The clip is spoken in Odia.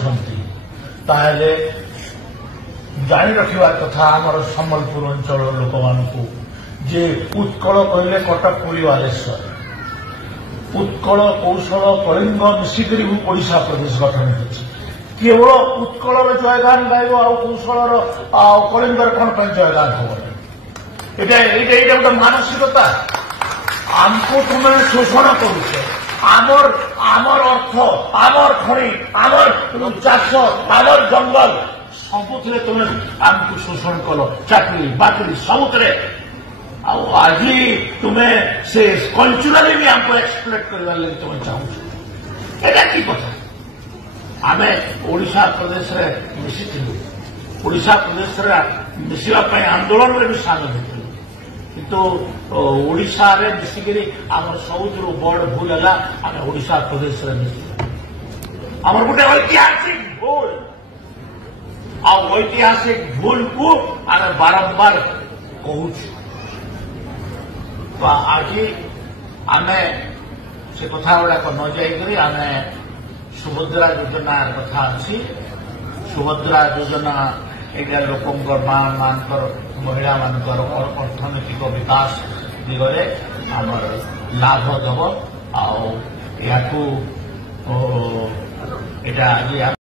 କରୁଛନ୍ତି ତାହେଲେ ଜାଣି ରଖିବା କଥା ଆମର ସମ୍ବଲପୁର ଅଞ୍ଚଳର ଲୋକମାନଙ୍କୁ ଯେ ଉତ୍କଳ କହିଲେ କଟକ ପୁରୀ ବାଲେଶ୍ୱର ଉତ୍କଳ କୌଶଳ କଳିଙ୍ଗ ମିଶିକରି ଓଡ଼ିଶା ପ୍ରଦେଶ ଗଠନ ହୋଇଛି କେବଳ ଉତ୍କଳର ଜୟଗାନ ଗାଇବ ଆଉ କୌଶଳର କଳିଙ୍ଗର କଣ ପାଇଁ ଜୟଗାନ ହବନି ଏଇଟା ଗୋଟେ ମାନସିକତା ଆମକୁ ତୁମେ ଶୋଷଣ କରୁଛ ଆମର ଅର୍ଥ ଆମର ଖଣି ଆମର ଚାଷ ଆମର ଜଙ୍ଗଲ ସବୁଥିରେ ତୁମେ ଆମକୁ ଶୋଷଣ କଲ ଚାକିରି ବାକିରି ସବୁଥିରେ ଆଉ ଆଜି ତୁମେ ସେ କଲଚୁରାଲି ବି ଆମକୁ ଏକ୍ସପ୍ଲୋଏଟ୍ କରିବାର ଲାଗି ତୁମେ ଚାହୁଁଛ ଏଇଟା କି କଥା ଆମେ ଓଡ଼ିଶା ପ୍ରଦେଶରେ ମିଶିଥିଲୁ ଓଡ଼ିଶା ପ୍ରଦେଶରେ ମିଶିବା ପାଇଁ ଆନ୍ଦୋଳନରେ ବି ସାମିଲ ହୋଇଥିଲୁ କିନ୍ତୁ ଓଡ଼ିଶାରେ ମିଶିକରି ଆମର ସବୁଥିରୁ ବଡ଼ ଭୁଲ ହେଲା ଆମେ ଓଡ଼ିଶା ପ୍ରଦେଶରେ ମିଶିଲୁ ଆମର ଗୋଟେ ଐତିହାସିକ ଭୁଲ ଆଉ ଐତିହାସିକ ଭୁଲକୁ ଆମେ ବାରମ୍ବାର କହୁଛୁ ଆଜି ଆମେ ସେ କଥା ଗୁଡ଼ାକ ନ ଯାଇକରି ଆମେ ସୁଭଦ୍ରା ଯୋଜନା କଥା ଅଛି ସୁଭଦ୍ରା ଯୋଜନା ଏଇଟା ଲୋକଙ୍କର ମାନଙ୍କର ମହିଳାମାନଙ୍କର ଅର୍ଥନୈତିକ ବିକାଶ ଦିଗରେ ଆମର ଲାଭ ଦେବ ଆଉ ଏହାକୁ ଏଇଟା ଆଜି